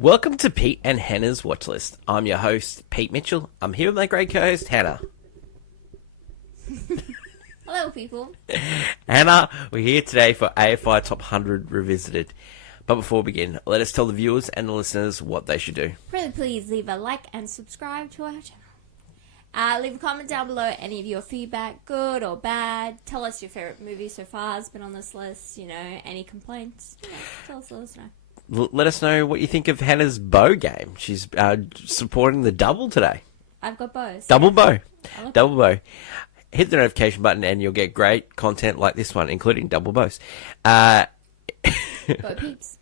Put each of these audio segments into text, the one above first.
Welcome to Pete and Hannah's Watch List. I'm your host, Pete Mitchell. I'm here with my great co-host, Hannah. Hello, people. Hannah, we're here today for AFI Top 100 Revisited. But before we begin, let us tell the viewers and the listeners what they should do. Really, please leave a like and subscribe to our channel. Leave a comment down below any of your feedback, good or bad. Tell us your favourite movie so far has been on this list. Any complaints. Tell us, let us know. Let us know what you think of Hannah's bow game. She's supporting the double today. I've got bows. Double bow. Double bow. Hit the notification button and you'll get great content like this one, including double bows. Bow peeps.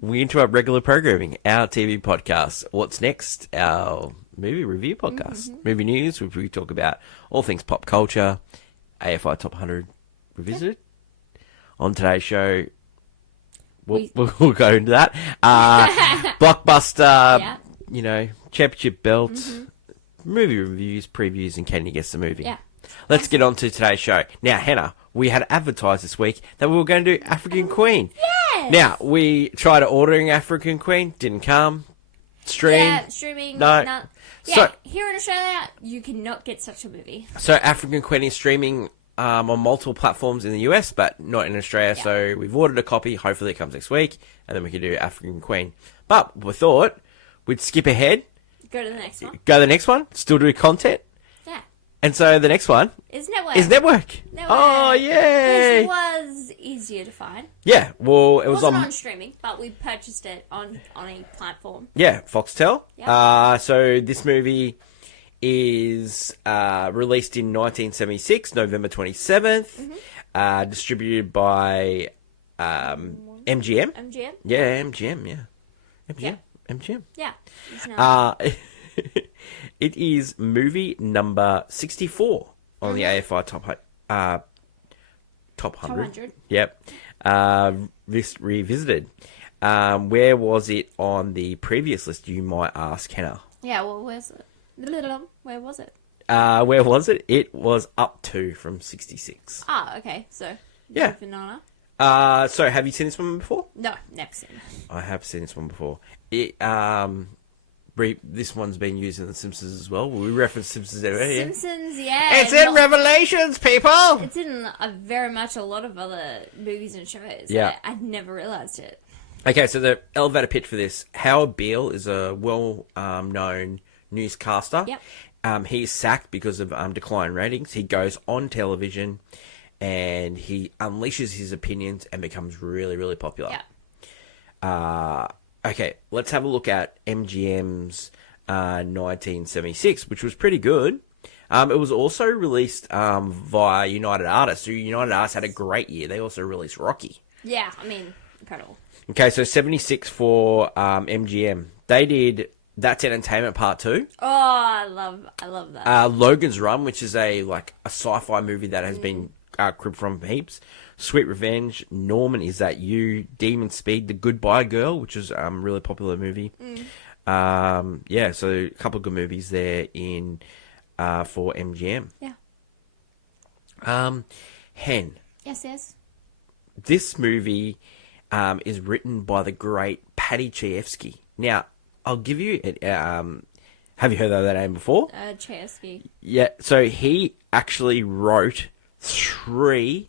We interrupt regular programming, our TV podcast. What's next? Our movie review podcast. Movie news, where we talk about all things pop culture. AFI Top 100 Revisited. On today's show, we'll go into that. Blockbuster, championship belts, movie reviews, previews, and can you guess the movie? Yeah. Let's get on to today's show. Now, Hannah, we had advertised this week that we were going to do African Queen. Yes! Now, we tried ordering African Queen, didn't come. Streaming. No. Yeah, So, here in Australia, you cannot get such a movie. so African Queen is streaming on multiple platforms in the US, but not in Australia. Yeah. So we've ordered a copy. Hopefully it comes next week, and then we can do African Queen. But we thought we'd skip ahead, Go to the next one. go to the next one, still do content. Yeah. And so the next one Is Network. is Network. Network. Oh, yay! This was easier to find. Yeah, well, it It was wasn't on streaming, but we purchased it on a platform. Yeah, Foxtel. Yeah. So this movie is released in 1976, November 27th. Distributed by MGM. MGM? Yeah, MGM, yeah. MGM. Yeah. MGM. Yeah. It's now- It is movie number 64 on the AFI Top 100. 100. Yep. Revisited. Where was it on the previous list, you might ask, Hannah? Yeah, well, where's it? Where was it? Where was it? It was up 2 from 66. Ah, okay. So, Yeah. moving on. So have you seen this one before? No, never seen it. I have seen this one before. It, this one's been used in The Simpsons as well. We reference Simpsons everywhere. Yeah. Simpsons, yeah. It's in Revelations, people! It's in very much a lot of other movies and shows. Yeah. I'd never realised it. Okay, so the elevator pitch for this. Howard Beale is a well-known newscaster. Yep. He's sacked because of declining ratings. He goes on television and he unleashes his opinions and becomes really, really popular. Yeah. Okay, let's have a look at MGM's 1976, which was pretty good. It was also released via United Artists. So United Artists had a great year. They also released Rocky. Yeah, I mean, incredible. Okay, so 76 for MGM. They did That's Entertainment Part 2. Oh, I love that. Logan's Run, which is a sci-fi movie that has been cribbed from heaps. Sweet Revenge, Norman, Is That You? Demon Speed, The Goodbye Girl, which is a really popular movie. Yeah, so a couple of good movies there in for MGM. Yeah. Hen. Yes. This movie is written by the great Paddy Chayefsky. Now, I'll give you have you heard of that name before? Chayefsky. Yeah, so he actually wrote 3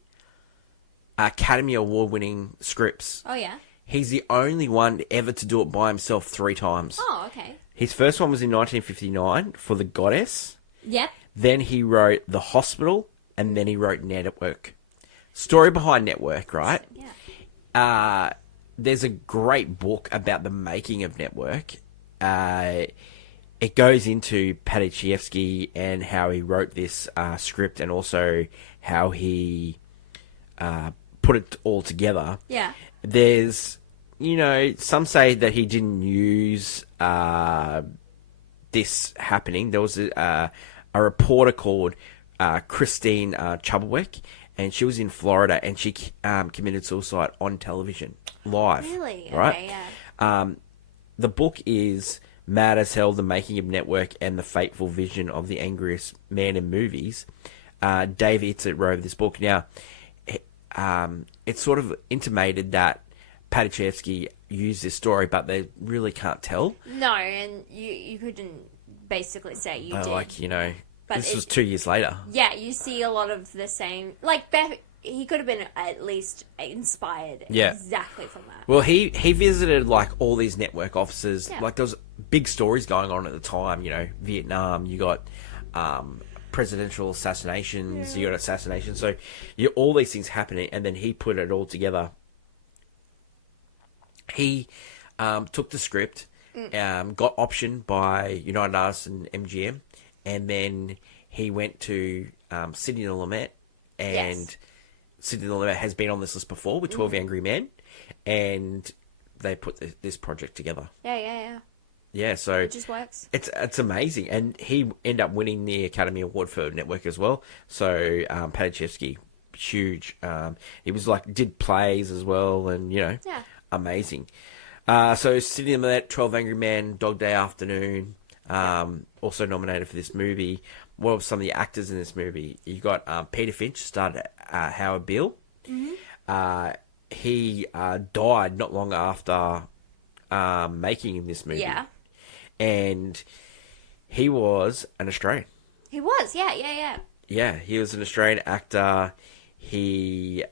Academy Award-winning scripts. Oh, yeah? He's the only one ever to do it by himself 3 times. Oh, okay. His first one was in 1959 for The Goddess. Yep. Then he wrote The Hospital, and then he wrote Network. Story behind Network, right? Yeah. There's a great book about the making of Network. It goes into Paddy Chayefsky and how he wrote this script and also how he put it all together. Yeah. There's, some say that he didn't use this happening. There was a reporter called Christine Chubbuck, and she was in Florida, and she committed suicide on television, live. Really? Right? Okay, yeah. The book is Mad as Hell, The Making of Network and the Fateful Vision of the Angriest Man in Movies. Dave Itzett wrote this book. Now, it's sort of intimated that Paddy Chayefsky use this story, but they really can't tell. No, and you couldn't basically say you But, did. like, you know, But this was 2 years later. Yeah, you see a lot of the same. Like, he could have been at least inspired exactly from that. Well, he visited, like, all these network offices. Yeah. Like, there was big stories going on at the time, you know, Vietnam, you got presidential assassinations, you got assassinations. So, all these things happening, and then he put it all together. He took the script, got optioned by United Artists and MGM, and then he went to Sidney Lumet, and Sidney Lumet has been on this list before with 12 Angry Men, and they put this project together. Yeah, so It just works. It's amazing, and he ended up winning the Academy Award for Network as well. So Padachevsky, huge. He was like did plays as well, and amazing. So Sidney Lumet, 12 Angry Men, Dog Day Afternoon, also nominated for this movie. What were some of the actors in this movie? You got Peter Finch, starred Howard Beale. He died not long after making this movie. Yeah. And he was an Australian. He was, yeah. Yeah, he was an Australian actor. He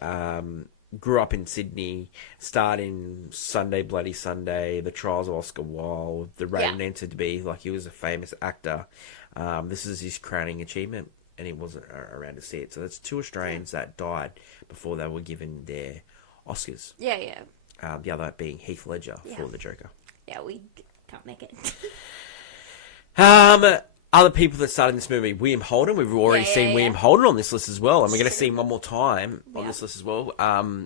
grew up in Sydney, starred in Sunday Bloody Sunday, The Trials of Oscar Wilde, The Raven Entered to Be. Like, he was a famous actor. This is his crowning achievement, and he wasn't around to see it. So that's 2 Australians that died before they were given their Oscars. Yeah. The other being Heath Ledger for The Joker. Yeah, we can't make it. Other people that starred in this movie, William Holden. We've already seen William Holden on this list as well, and we're going to see him one more time on this list as well.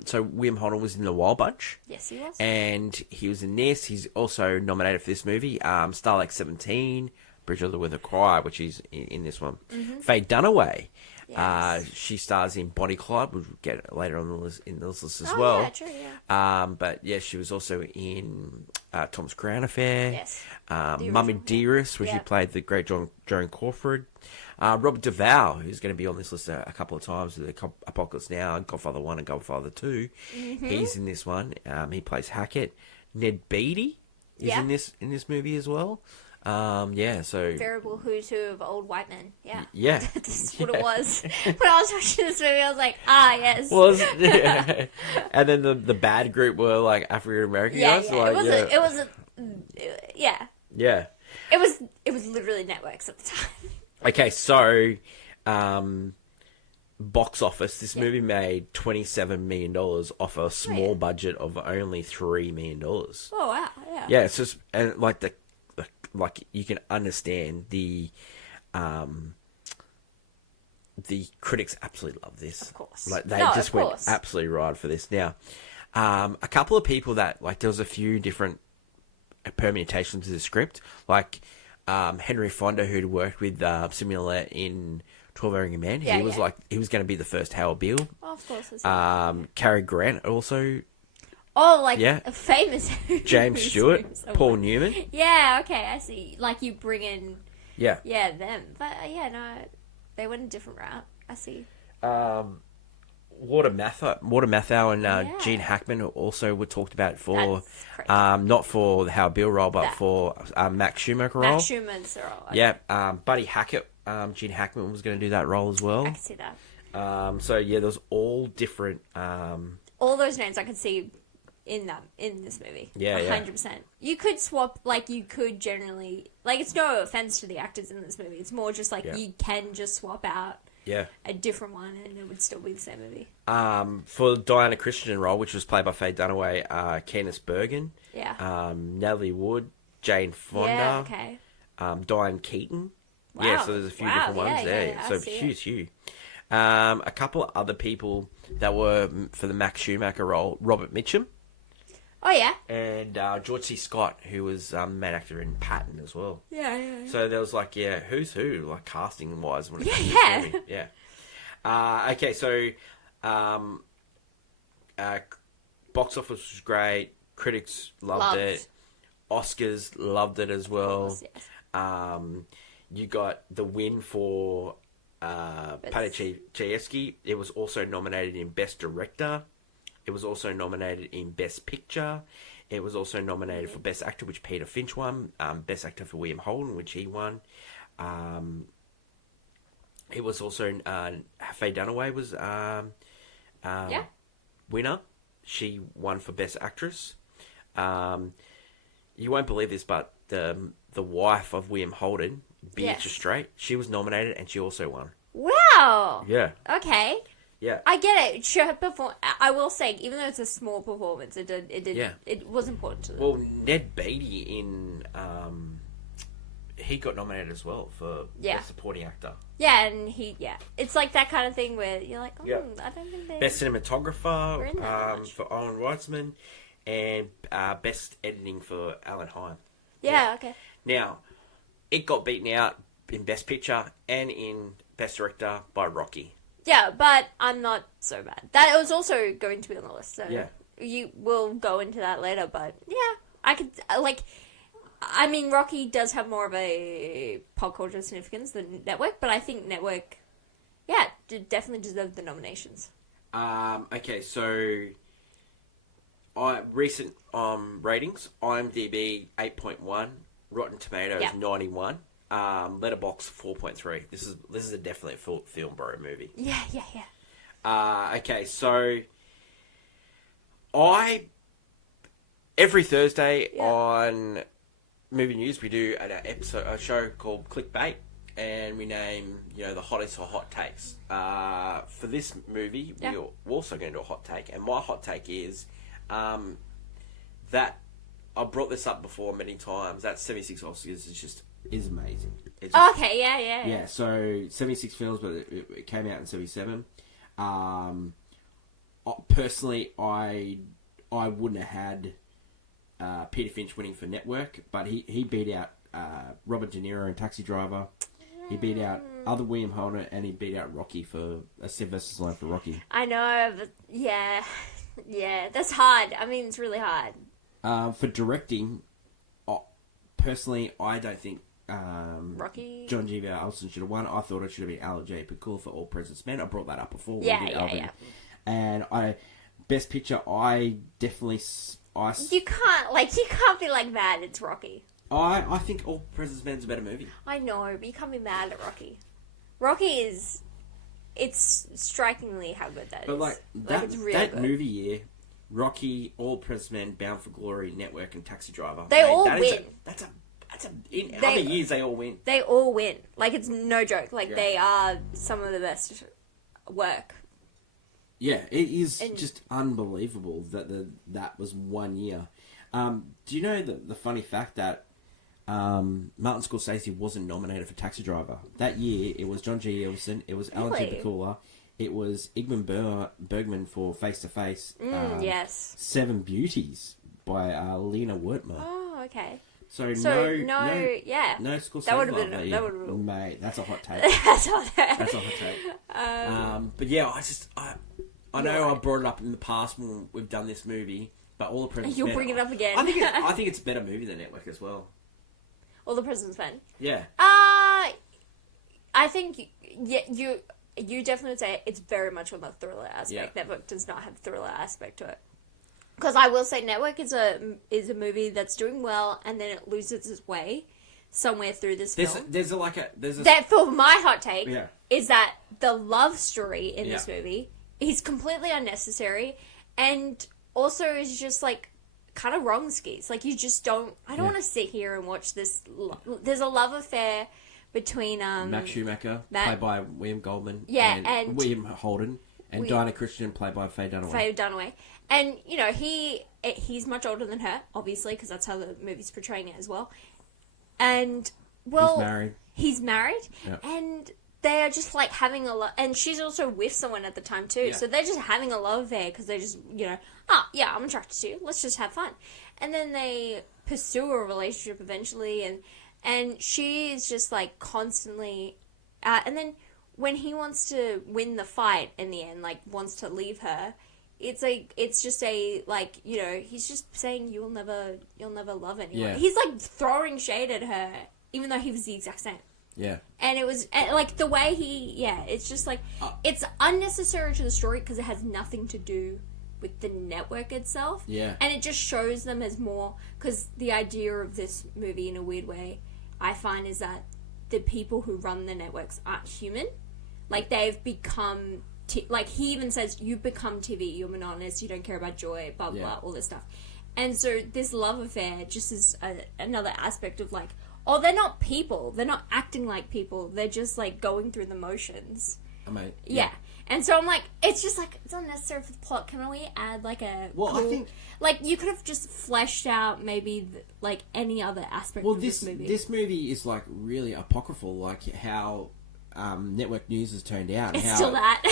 So William Holden was in The Wild Bunch. Yes, he was. And he was in this. He's also nominated for this movie. Starlight 17, Bridge of the Weather Cry, which is in this one. Faye Dunaway. Yes. She stars in Bonnie Clyde. We'll get later on in this list as well. well. Yeah, true, yeah. But yeah, she was also in Tom's Crown Affair. Yes. Mum and Dearest, where she played the great Joan Crawford. Robert Duvall, who's going to be on this list a couple of times with Apocalypse Now, Godfather 1 and Godfather 2. He's in this one. He plays Hackett. Ned Beatty is in this movie as well. So Variable who's who of old white men. Yeah. Yeah. That's what it was. When I was watching this movie, I was like, yes. And then the bad group were like African American guys. Yeah. Like, It was yeah. It was literally networks at the time. Okay, so box office. This movie made $27 million off a small budget of only $3 million. Oh wow! Yeah. Yeah, it's just and like you can understand the critics absolutely love this. Of course. Like they just went absolutely right for this. Now, a couple of people that like there was a few different permutations of the script, like Henry Fonda, who'd worked with Simula in 12 Angry Men. He was like he was going to be the first Howard Beale. Oh, of course. Cary Grant also. A famous James Stewart, Paul Newman. Yeah, okay, I see. Like you bring in them. But no, they went a different route. I see. Walter Matthau and Gene Hackman also were talked about for not for the Howard Beale role, but for Max Schumacher role. Max Schumacher's role. Okay. Yeah, Buddy Hackett, Gene Hackman was going to do that role as well. I can see that. So yeah, there's all different. All those names I could see in this movie. Yeah, 100%. You could swap, like, you could generally, like, it's no offense to the actors in this movie. It's more just like you can just swap out a different one and it would still be the same movie. For Diana Christian role, which was played by Faye Dunaway, Candice Bergen, Natalie Wood, Jane Fonda, Diane Keaton. Wow. Yeah, so there's a few different ones there. Yeah, so huge. A couple of other people that were for the Max Schumacher role, Robert Mitchum. Oh, yeah. And George C. Scott, who was the main actor in Patton as well. Yeah. So there was like, who's who, like casting-wise. When it comes to this movie. Yeah. Okay, so box office was great. Critics loved it. Oscars loved it as well. Of course, yes. You got the win for Padachevsky. It was also nominated in Best Director. It was also nominated in Best Picture. It was also nominated for Best Actor, which Peter Finch won. Best Actor for William Holden, which he won. It was also Faye Dunaway was winner. She won for Best Actress. You won't believe this, but the wife of William Holden, Beatrice Straight, she was nominated and she also won. Wow. Yeah. Okay. Yeah. I get it. Her I will say, even though it's a small performance, it was important to them. Well, Ned Beatty in he got nominated as well for Best Supporting Actor. Yeah, and it's like that kind of thing where you're like, I don't think they... Best Cinematographer for Owen Weitzman, and Best Editing for Alan Hine. Yeah, okay. Now, it got beaten out in Best Picture and in Best Director by Rocky. Yeah, but I'm not so bad. That was also going to be on the list, so you will go into that later, but yeah, I could, I mean, Rocky does have more of a pop culture significance than Network, but I think Network, definitely deserved the nominations. Okay, so recent ratings: IMDb 8.1, Rotten Tomatoes 91, Letterboxd 4.3. This is a definite film bro movie. Yeah. Okay, so every Thursday on Movie News, we do a show called Clickbait, and we name the hottest or hot takes. For this movie, we're also going to do a hot take, and my hot take is that I brought this up before many times. That 76 Oscars is amazing. Okay, yeah. Yeah, so 76 films, but it came out in 77. Personally, I wouldn't have had Peter Finch winning for Network, but he beat out Robert De Niro in Taxi Driver. He beat out other William Holden, and he beat out Rocky for a Sylvester Stallone for Rocky. I know, but yeah, that's hard. I mean, it's really hard. For directing, personally, I don't think Rocky, John G. Alston should have won. I thought it should have been Alan J. Pakula for All President's Men. I brought that up before. Yeah. And Best Picture, I definitely... You can't be like mad it's Rocky. I think All President's Men's a better movie. I know, but you can't be mad at Rocky. Rocky it's strikingly how good that is. But it's really that good. movie year, Rocky, All President's Men, Bound for Glory, Network, and Taxi Driver. They all win. In other years, they all win. They all win. It's no joke. They are some of the best work. Yeah, it is just unbelievable that was 1 year. Do you know the funny fact that Martin Scorsese wasn't nominated for Taxi Driver? That year, it was John G. Ilson, it was Alan J. Pakula, it was Ingmar Bergman for Face to Face. Yes. Seven Beauties by Lena Wertmer. Oh, okay. So no Scorsese. That would have been mate. That's a hot take. That's a hot take. But yeah, I know I brought it up in the past when we've done this movie, but All the President's Men... You'll bring it up again. I think it's a better movie than Network as well. All the President's Men. Yeah. I think you definitely would say it's very much on the thriller aspect. Yeah. Network does not have thriller aspect to it. Because I will say Network is a movie that's doing well, and then it loses its way somewhere through this film. That for my hot take is that the love story in this movie is completely unnecessary, and also is just kind of wrong skis. You just don't. I don't want to sit here and watch this. There's a love affair between Max Schumacher, played by William Goldman, and William Holden, and Diana Christian, played by Faye Dunaway. And, he's much older than her, obviously, because that's how the movie's portraying it as well. And, he's married. Yeah. And they are just, having a love... And she's also with someone at the time, too. Yeah. So they're just having a love affair because they just, I'm attracted to you. Let's just have fun. And then they pursue a relationship eventually. And she is just, constantly... and then when he wants to win the fight in the end, wants to leave her... It's just he's just saying you'll never love anyone. Yeah. He's throwing shade at her, even though he was the exact same. Yeah. And it was the way it's just it's unnecessary to the story because it has nothing to do with the network itself. Yeah. And it just shows them as more, because the idea of this movie, in a weird way, I find, is that the people who run the networks aren't human. Like, they've become, like, he even says, you've become TV, you're monotonous, you don't care about joy, blah, blah, all this stuff. And so this love affair just is another aspect of, like, oh, they're not people. They're not acting like people. They're just, like, going through the motions. I mean, Yeah. And so I'm like, it's just, like, it's unnecessary for the plot. Can we add, like, a Well, I think... Like, you could have just fleshed out maybe, like, any other aspect of this movie. This movie is, like, really apocryphal, like, how network news has turned out. It's how, still that.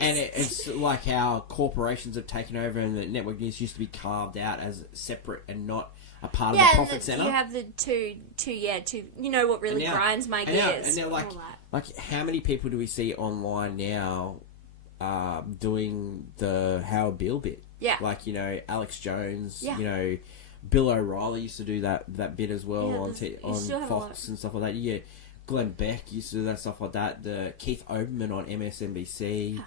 And it's like how corporations have taken over and the network news used to be carved out as separate and not a part of the profit center. You have the two, you know what really grinds my gears. And now, like, how many people do we see online now doing the Howard Beale bit? Yeah. Like, you know, Alex Jones, Yeah. you know, Bill O'Reilly used to do that bit as well on Fox and stuff like that. Yeah. Glenn Beck used to do that stuff like that. The Keith Olbermann on MSNBC.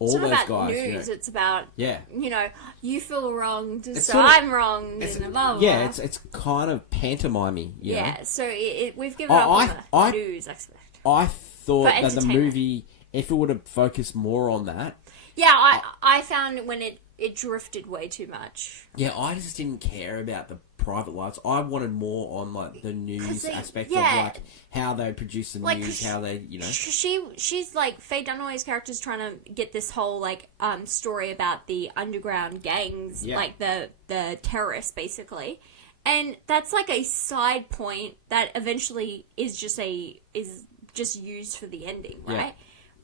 All those about guys. News. You know, it's about, you know, you feel wrong, so I'm wrong. And blah, blah, blah. Yeah, it's kind of pantomimey. Yeah, so we've given up on the news aspect. I thought that the movie, if it would have focused more on that. Yeah, I found when it drifted way too much. Yeah, I just didn't care about the private lives. I wanted more on, like, the news aspect of, like, how they produce the news, how they, you know. She's like, Faye Dunaway's character's trying to get this whole, like, story about the underground gangs, like the terrorists, basically. And that's, like, a side point that eventually is just used for the ending, right? Yeah.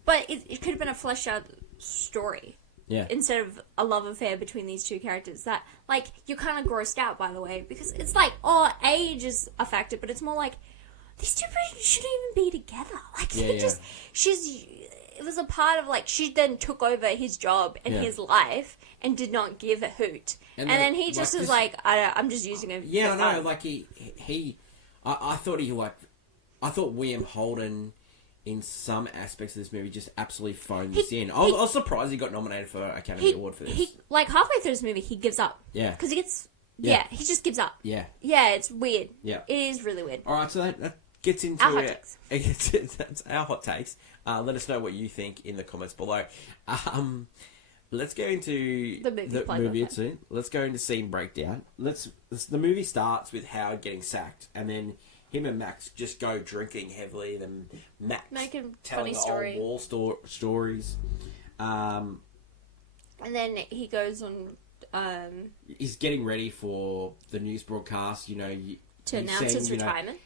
But it could have been a fleshed out story. Yeah. Instead of a love affair between these two characters that, like, you're kind of grossed out, by the way, because it's like, oh, age is a factor, but it's more like, these two people shouldn't even be together. Like, it was a part of, like, she then took over his job and his life and did not give a hoot. And then he just was like, I'm just using him. Yeah, I know, like, I thought William Holden, in some aspects of this movie, just absolutely phoned this in. I was surprised he got nominated for an Academy Award for this. Like, halfway through this movie, he gives up. Yeah. Because he gets... Yeah, he just gives up. Yeah. Yeah, it's weird. Yeah. It is really weird. Alright, so that gets into... Our hot takes. That's our hot takes. Let us know what you think in the comments below. Let's go into the movie itself. Let's go into scene breakdown. The movie starts with Howard getting sacked, and then him and Max just go drinking heavily, then Max making telling funny old war stories. And then he goes on... he's getting ready for the news broadcast, you know... to announce his retirement.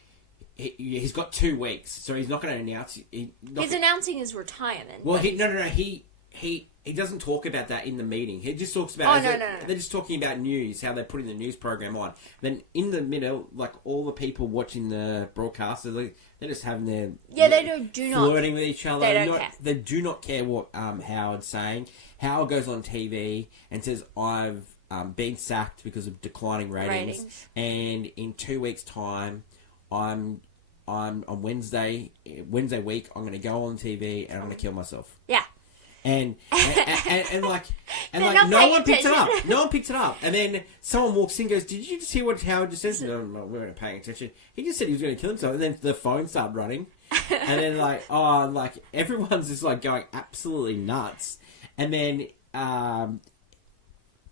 He's got 2 weeks, so he's not going to announce... He's announcing his retirement. Well, he doesn't talk about that in the meeting. He just talks about... No. They're just talking about news, how they're putting the news program on. Then in the middle, like, all the people watching the broadcast, they're just having their... Yeah, they do not... flirting with each other. They don't care. They do not care what Howard's saying. Howard goes on TV and says, I've been sacked because of declining ratings. And in 2 weeks' time, I'm on Wednesday week, I'm going to go on TV and I'm going to kill myself. Yeah. And like no one picked it up. No one picked it up. And then someone walks in and goes, did you just hear what Howard just said? No, we weren't paying attention. He just said he was going to kill himself. And then the phone started running. And then everyone's just like going absolutely nuts. And then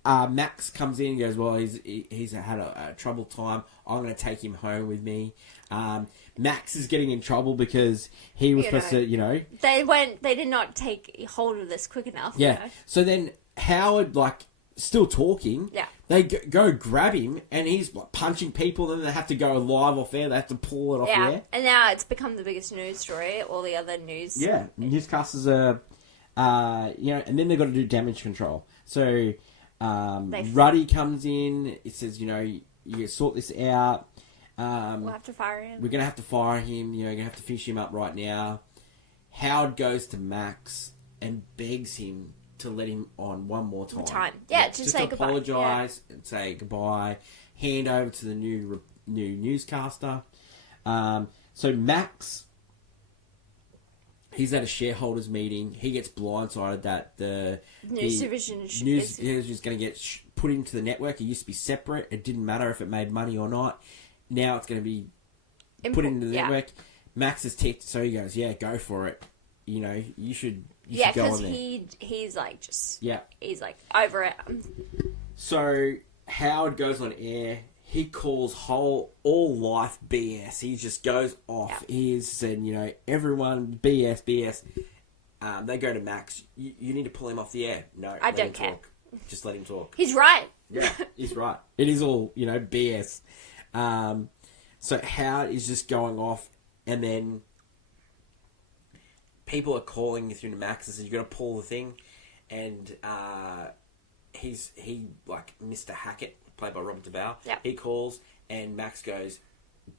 Max comes in and goes, well, he's had a troubled time. I'm going to take him home with me. Max is getting in trouble because he was supposed to, They did not take hold of this quick enough. Yeah. So then Howard, like, still talking. Yeah. They go grab him and he's like, punching people, and then they have to go live off air. They have to pull it off air. And now it's become the biggest news story. All the other news. Yeah. Newscasters are, and then they've got to do damage control. So Ruddy comes in. It says, you sort this out. We'll have to fire him. We're going to have to fire him. You're going to have to finish him up right now. Howard goes to Max and begs him to let him on one more time. Yeah, just say goodbye. Apologise and say goodbye. Hand over to the new newscaster. So Max, He's at a shareholders meeting. He gets blindsided that the News division news is going to get put into the network. It used to be separate. It didn't matter if it made money or not. Now it's going to be put into the network. Max is ticked, so he goes, "Yeah, go for it. You know, you should." Yeah, because he's like just he's like over it. So Howard goes on air. He calls all life BS. He just goes off. Yep. He's said, you know, everyone BS. They go to Max. You need to pull him off the air. No, I don't care. Talk. Just let him talk. He's right. Yeah, he's right. It is all, you know, BS. So Howard is just going off, and then people are calling you through to Max and says, you got to pull the thing, and he like Mr. Hackett, played by Robert Duvall. Yep. He calls, and Max goes,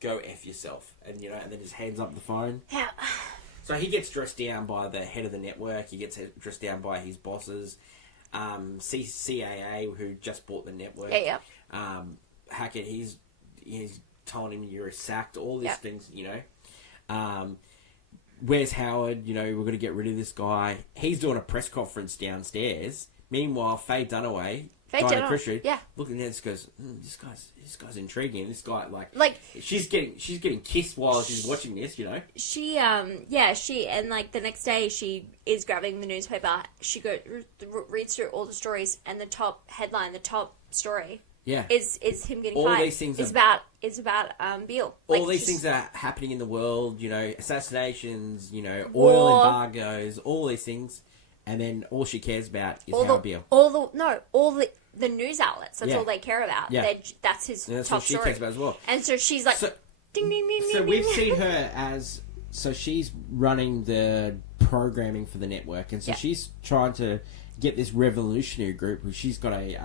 "Go F yourself," and you know, and then just hands up the phone. Yeah. So he gets dressed down by the head of the network. He gets dressed down by his bosses, CAA, who just bought the network. Yeah. Hackett, he's telling him you're sacked. All these things, you know. Where's Howard? You know, we're going to get rid of this guy. He's doing a press conference downstairs. Meanwhile, Faye Dunaway, Diana Christian, looking at this goes, this guy's intriguing. This guy, like she's getting kissed while she's watching this, you know. She and like the next day she is grabbing the newspaper. She reads through all the stories, and the top headline, the top story, is him getting fired. All these things is about Beale. All these things are happening in the world, you know, assassinations, you know, oil embargoes, all these things. And then all she cares about is Howard Beale. All the news outlets. That's all they care about. Yeah. That's his top story. That's what she cares about as well. And so she's like, ding, ding, ding, so ding. we've seen her as... So she's running the programming for the network. And so she's trying to get this revolutionary group who she's got a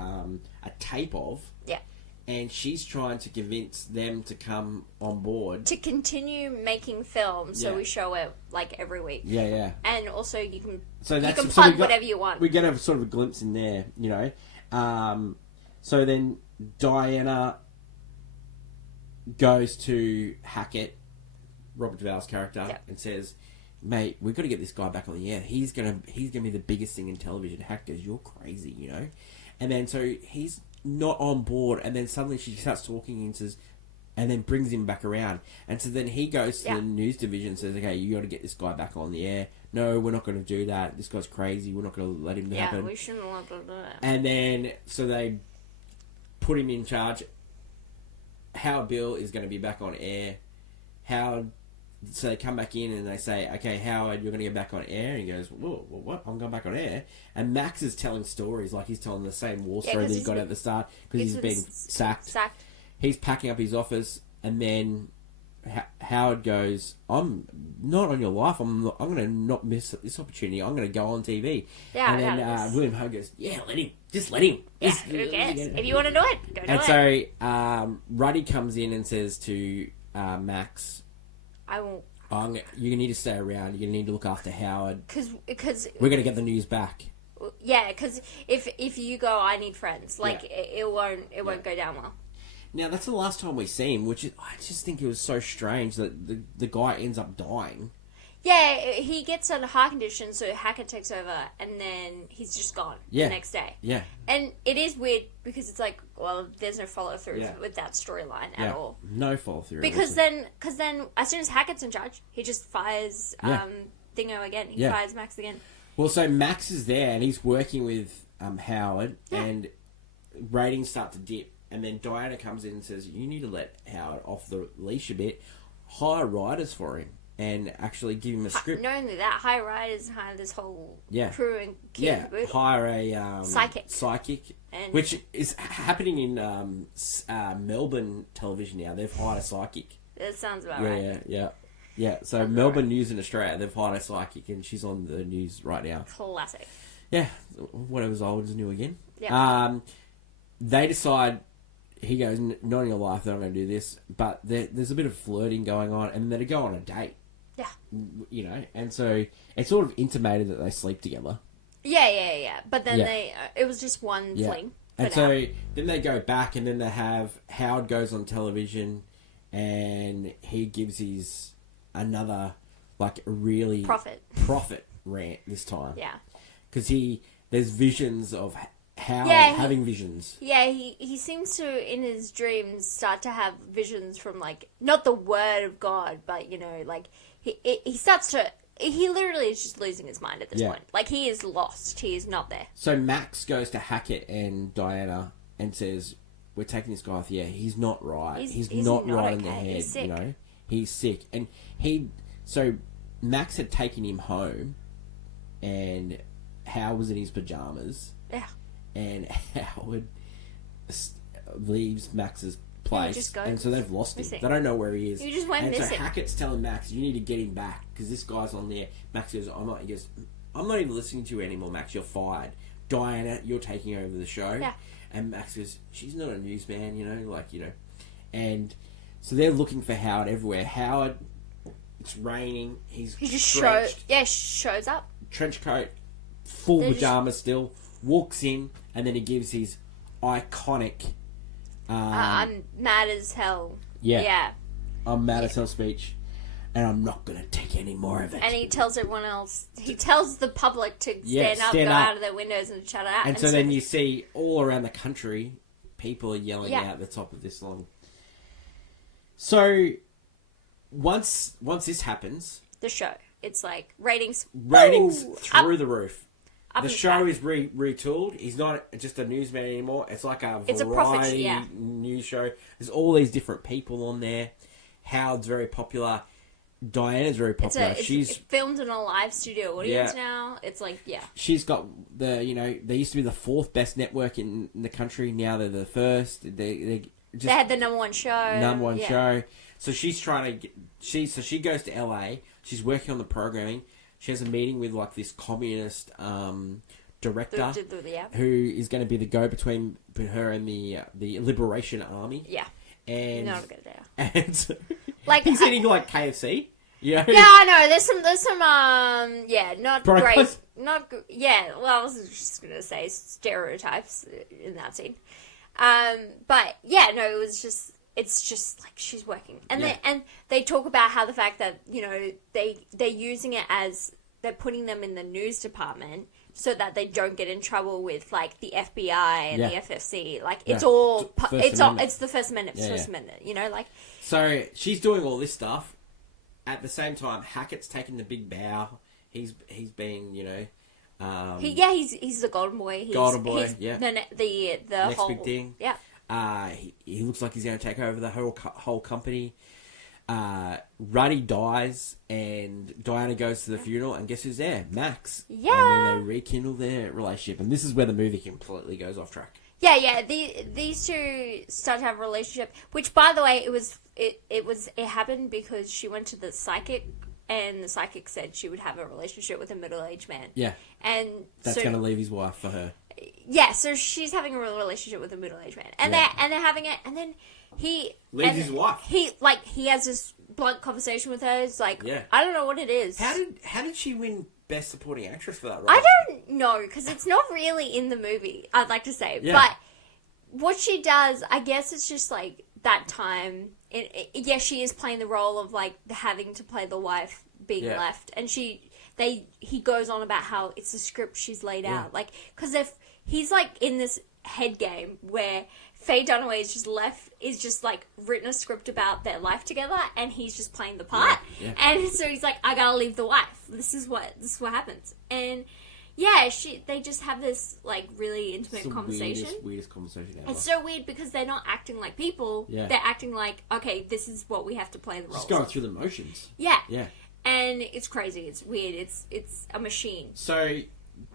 tape of. Yeah. And she's trying to convince them to come on board. To continue making films, so we show it, like, every week. Yeah, yeah. And also you can plug whatever you want. We get a sort of a glimpse in there, you know. So then Diana goes to Hackett, Robert Duvall's character, and says, "Mate, we've got to get this guy back on the air. He's gonna be the biggest thing in television." Hackett goes, "You're crazy," you know. And then so he's not on board, and then suddenly she starts talking and says, and then brings him back around, and so then he goes to the news division and says, "Okay, you got to get this guy back on the air. No, we're not going to do that. This guy's crazy. We're not going to let him happen." Yeah, we shouldn't let him do that. And then so they put him in charge. Howard Beale is going to be back on air. So they come back in and they say, "Okay, Howard, you're going to get back on air." And he goes, "Whoa, what? I'm going back on air." And Max is telling stories like he's telling the same war story that he got at the start because he's been sacked. He's packing up his office, and then Howard goes, "I'm not on your life. I'm going to not miss this opportunity. I'm going to go on TV." Yeah, and then William Hung goes, "Yeah, let him. Just let him. Yeah, who cares? If you want to do it, go do it." And so Ruddy comes in and says to Max, "I won't. You need to stay around. You need to look after Howard because we're going to get the news back." Yeah, because if you go, I need friends. Like it won't go down well. Now that's the last time we see him, which I just think it was so strange that the guy ends up dying. Yeah, he gets under heart condition, so Hackett takes over, and then he's just gone the next day. Yeah. And it is weird, because it's like, well, there's no follow-through with that storyline at all. No follow-through. Because then, as soon as Hackett's in charge, he just fires Dingo again. He fires Max again. Well, so Max is there, and he's working with Howard, and ratings start to dip. And then Diana comes in and says, "You need to let Howard off the leash a bit. Hire writers for him. And actually give him a script." Not only that, hire writers, hire this whole crew and hire a psychic, which is happening in Melbourne television now. They've hired a psychic. That sounds about right. Yeah. So sounds Melbourne News in Australia, they've hired a psychic, and she's on the news right now. Classic. Yeah, whatever's old is new again. Yeah. They decide. He goes, "Not in your life that I'm going to do this," but there's a bit of flirting going on, and then they go on a date. Yeah. You know, and so it's sort of intimated that they sleep together. Yeah. But then it was just one fling. And so then they go back, and then they have Howard goes on television, and he gives his another like a really profit rant this time. Yeah. Because there's visions of how having visions. Yeah, he seems to, in his dreams, start to have visions from, like, not the word of God, but, you know, like, he starts to, he literally is just losing his mind at this point. Like, he is lost. He is not there. So Max goes to Hackett and Diana and says, we're taking this guy off. Yeah, he's not right. He's not right in the head, he's sick. you know? He's sick. And so Max had taken him home, and Hal was in his pajamas. Yeah. And Howard leaves Max's place. Just goes and so they've lost missing. him. They don't know where he is. He just went missing. So Hackett's telling Max, you need to get him back, because this guy's on there. Max goes, I'm not even listening to you anymore, Max. You're fired. Diana, you're taking over the show. Yeah. And Max goes, she's not a newsman, you know, like, you know. And so they're looking for Howard everywhere. Howard, it's raining. He just shows up. Trench coat, full pajamas still, walks in, and then he gives his iconic... I'm mad as hell. Yeah. I'm mad as hell speech, and I'm not going to take any more of it. And he tells everyone else, he tells the public to stand up, go out of their windows and shut out. And so then you see all around the country, people are yelling out the top of this line. So, once this happens... The show. It's like ratings through the roof. The show is retooled. He's not just a newsman anymore. It's like a variety news show. There's all these different people on there. Howard's very popular. Diana's very popular. She's filmed in a live studio audience now. It's like, she's got they used to be the fourth best network in the country. Now they're the first. They had the number one show. Show. So she's trying to she goes to LA. She's working on the programming. She has a meeting with like this communist director who is going to be the go-between her and the Liberation Army. Yeah. And not a good idea. And like he's eating like KFC. Yeah. Yeah, I know. There's some not Broncos. great. Well, I was just going to say stereotypes in that scene. But yeah, no, it's just like she's working, and they talk about how the fact that, you know, they're using it as they're putting them in the news department so that they don't get in trouble with like the FBI and the FFC. Like it's it's the First Amendment. You know, like so she's doing all this stuff at the same time. Hackett's taking the big bow. He's being, you know. He's the golden boy. He's the next whole big thing. Yeah. He looks like he's going to take over the whole company. Ruddy dies, and Diana goes to the funeral, and guess who's there? Max. Yeah. And then they rekindle their relationship, and this is where the movie completely goes off track. Yeah. These two start to have a relationship, which, by the way, it happened because she went to the psychic. And the psychic said she would have a relationship with a middle-aged man. Yeah. And that's going to leave his wife for her. Yeah, so she's having a real relationship with a middle-aged man. And they're having it, and then he... leaves his wife. He has this blunt conversation with her. It's like, I don't know what it is. How did she win Best Supporting Actress for that role? I don't know, because it's not really in the movie, I'd like to say. Yeah. But what she does, I guess it's just like that time... she is playing the role of like having to play the wife being left, and he goes on about how it's a script she's laid out, like, because if he's like in this head game where Faye Dunaway is just like written a script about their life together, and he's just playing the part, and so he's like, I gotta leave the wife. This is what happens, and. Yeah, they just have this, like, really intimate conversation. Weirdest conversation ever. It's so weird because they're not acting like people. Yeah. They're acting like, okay, this is what we have to play the roles. Just going through the motions. Yeah. Yeah. And it's crazy. It's weird. It's a machine. So,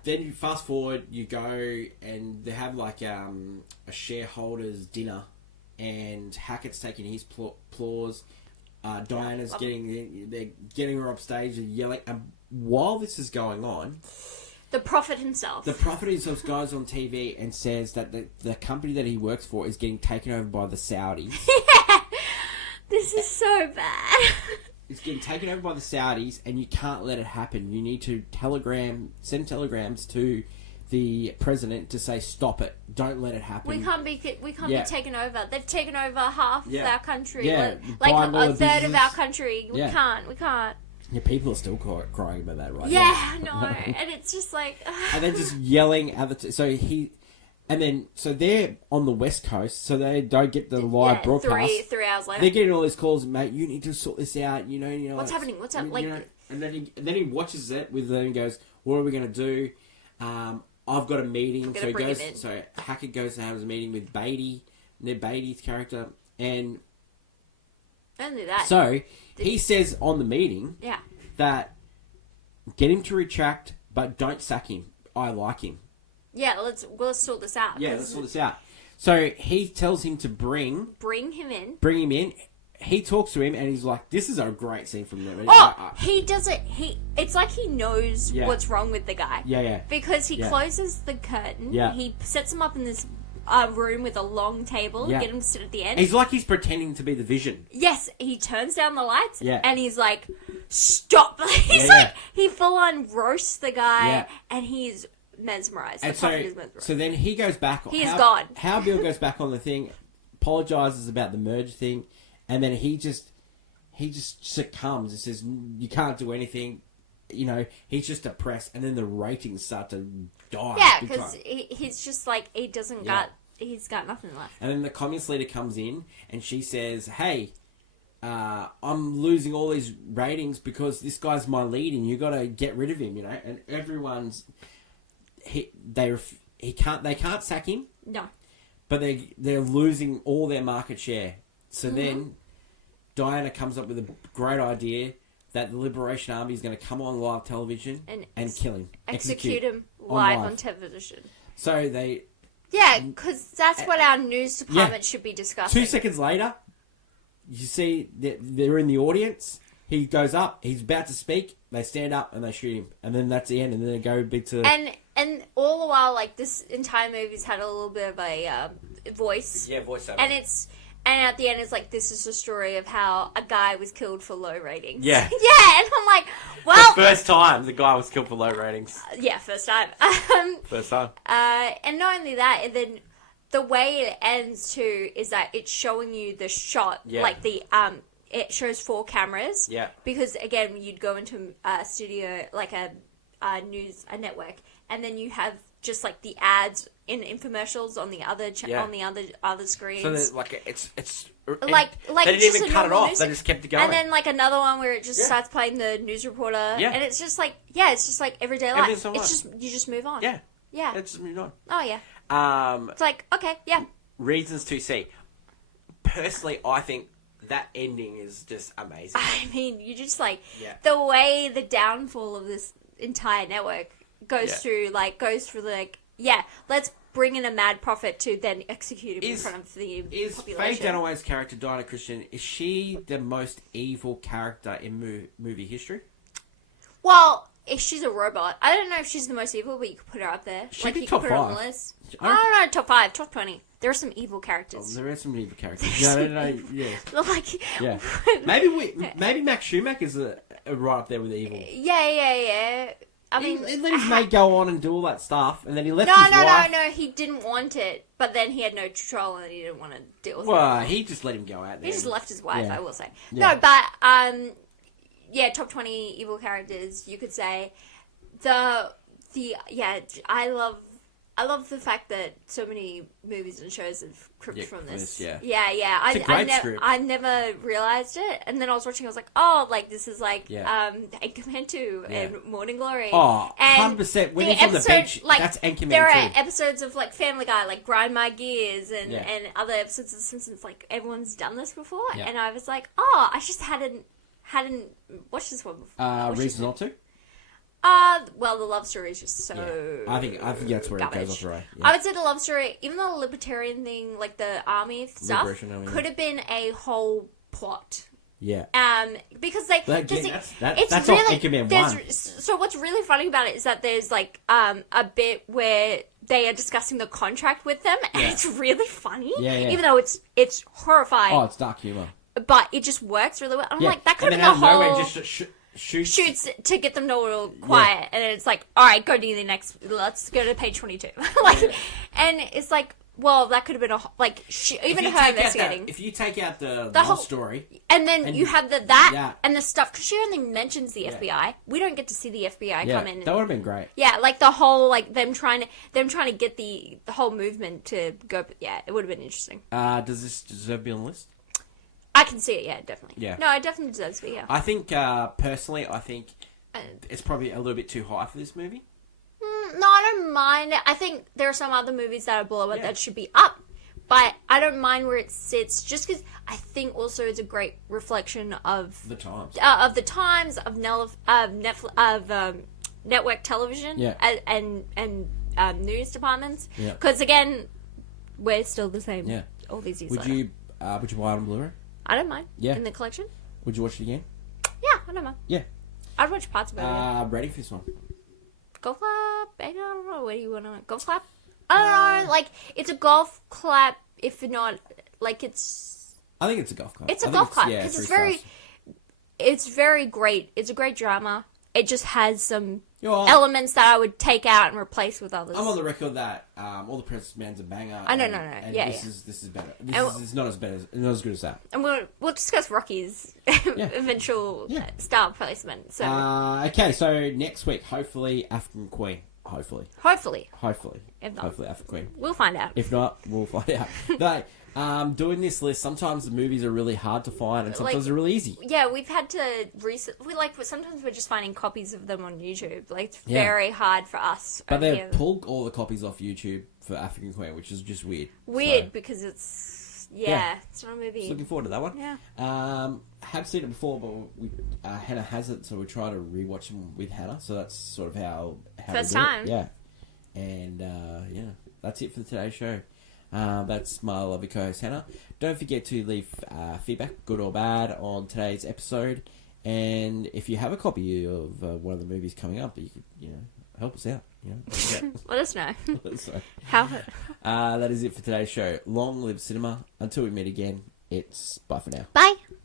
then you fast forward, you go, and they have, like, a shareholders' dinner, and Hackett's taking his applause. Diana's getting her up stage and yelling. And while this is going on... The prophet himself. Goes on TV and says that the company that he works for is getting taken over by the Saudis. Yeah! This is so bad. It's getting taken over by the Saudis, and you can't let it happen. You need to send telegrams to the president to say, stop it. Don't let it happen. We can't be taken over. They've taken over half of our country. Yeah. Like a third of our country. We can't. Yeah, people are still crying about that, right? Yeah, I know. And it's just like... And they're just yelling at the... So they're on the West Coast, so they don't get the live broadcast. 3 hours later. They're getting all these calls, mate, you need to sort this out, you know. What's happening? What's up? Like... and then he watches it with them and goes, what are we going to do? I've got a meeting. So Hackett goes to have a meeting with Beatty, Ned Beatty's character, and... Only that. So, he says on the meeting that get him to retract, but don't sack him. I like him. Yeah, let's sort this out. Yeah, let's sort this out. So he tells him to bring him in. Bring him in. He talks to him and he's like, "This is a great scene from them." He does it. It's like he knows what's wrong with the guy. Yeah. Because he closes the curtain. Yeah. He sets him up in this room with a long table. Yeah. Get him to sit at the end. He's like he's pretending to be the Vision. Yes, he turns down the lights. Yeah. And he's like, "Stop!" He full on roasts the guy, and he's mesmerized. And so then he goes back. He's gone. How Bill goes back on the thing, apologizes about the merge thing, and then he just succumbs and says, "You can't do anything." You know, he's just depressed, and then the ratings start to die. Yeah, because he's just like he's got nothing left. And then the communist leader comes in, and she says, "Hey, I'm losing all these ratings because this guy's my lead, and you got to get rid of him." You know, and everyone's they can't sack him. No, but they're losing all their market share. So then Diana comes up with a great idea that the Liberation Army is going to come on live television and kill him. Execute him live on television. So they... Yeah, because that's what our news department should be discussing. 2 seconds later, you see they're in the audience. He goes up. He's about to speak. They stand up and they shoot him. And then that's the end. And then they go big to... And all the while, like, this entire movie's had a little bit of a voice. Yeah, voiceover. And at the end, it's like, this is a story of how a guy was killed for low ratings. Yeah. Yeah, and I'm like, well... The first time the guy was killed for low ratings. Yeah, first time. First time. And not only that, and then the way it ends, too, is that it's showing you the shot, like the... it shows 4 cameras. Yeah. Because, again, you'd go into a studio, like a network, and then you have just, like, the ads in infomercials on the other on the other screens. So there's like it's like they didn't even cut it off. They just kept it going. And then like another one where it just starts playing the news reporter. Yeah. And it's just like it's just like everyday life. It's just you just move on. Yeah. Yeah. It's just move on. Oh yeah. It's like okay, yeah. Reasons to see. Personally, I think that ending is just amazing. I mean, you just like the way the downfall of this entire network goes through let's bring in a mad prophet to then execute him in front of the population. Faye Dunaway's character, Diana Christian, is she the most evil character in movie history? Well, if she's a robot, I don't know if she's the most evil, but you could put her up there. She'd be you top could put 5. Her on the list. I don't know, top 5, top 20. There are some evil characters. Oh, there are some evil characters. No, yeah. Like, yeah. Maybe Max Schumacher's right up there with the evil. Yeah. I mean, he let his mate go on and do all that stuff, and then he left his wife. No, he didn't want it, but then he had no control and he didn't want to deal with it. Well, he just let him go out there. He just left his wife, I will say. Yeah. No, but, top 20 evil characters, you could say. I love the fact that so many movies and shows have cribbed from this. Yeah. It's a great script. I never realized it, and then I was watching. I was like, "Oh, like this is like Anchorman 2 and Morning Glory." Oh, and 100%. When he's on the beach, that's Anchorman 2. There are episodes of like Family Guy, like Grind My Gears, and other episodes of Simpsons. Like everyone's done this before, and I was like, "Oh, I just hadn't watched this one before." Reason not to. Well, the love story is just so... Yeah. I think that's where garbage. It goes off right. Yeah. I would say the love story, even though the libertarian thing, like the army stuff, could have been a whole plot. Yeah. Because like... That's really, off Anchorman 1. So what's really funny about it is that there's like a bit where they are discussing the contract with them, and it's really funny. Yeah. Even though it's horrifying. Oh, it's dark humour. But it just works really well. I'm like, that could have been a whole... Nowhere, just shoots to get them all quiet, and it's like, all right, go to the next. Let's go to page 22. And it's like, Well, that could have been even her investigating. If you take out the whole whole story, and then you have and the stuff, because she only mentions the FBI. We don't get to see the FBI come in. That would have been great. Yeah, like the whole them trying to get the whole movement to go. Yeah, it would have been interesting. Does this deserve to be on the list? I can see it. Yeah, definitely. Yeah. No, it definitely deserves to be here. I think personally, it's probably a little bit too high for this movie. No, I don't mind. I think there are some other movies that are below it that should be up. But I don't mind where it sits, just because I think also it's a great reflection of the times, network television, and news departments. Yeah. Because again, we're still the same. Yeah. All these years Would later. you buy it on Blu-ray? I don't mind. Yeah. In the collection. Would you watch it again? Yeah, I don't mind. Yeah. I'd watch parts of it. Again. Ready for this one? Golf clap. I don't know. Where do you want to golf clap? I don't know. Like, it's a golf clap. If not, like, it's. I think it's a golf clap. It's a golf clap because it's very great. It's a great drama. It just has some elements that I would take out and replace with others. I'm on the record that All the President's Man's a banger. No. And Yeah, this is better. This is not as good as that. And we'll discuss Rocky's eventual star placement. So okay, so next week, hopefully African Queen. Hopefully. If not, hopefully African Queen. We'll find out. If not, we'll find out. But doing this list, sometimes the movies are really hard to find, and sometimes they're really easy. Yeah, we've had to sometimes we're just finding copies of them on YouTube. Like, it's very hard for us. But they pulled all the copies off YouTube for African Queen, which is just weird. Because it's it's not a movie. Just looking forward to that one. Yeah. Have seen it before, but Hannah hasn't, so we try to rewatch them with Hannah. So that's sort of how first we do time. it. Yeah. And that's it for today's show. That's my lovely co-host Hannah. Don't forget to leave feedback, good or bad, on today's episode. And if you have a copy of one of the movies coming up, you could help us out. Let us know. So, how? that is it for today's show. Long live cinema. Until we meet again, it's bye for now. Bye.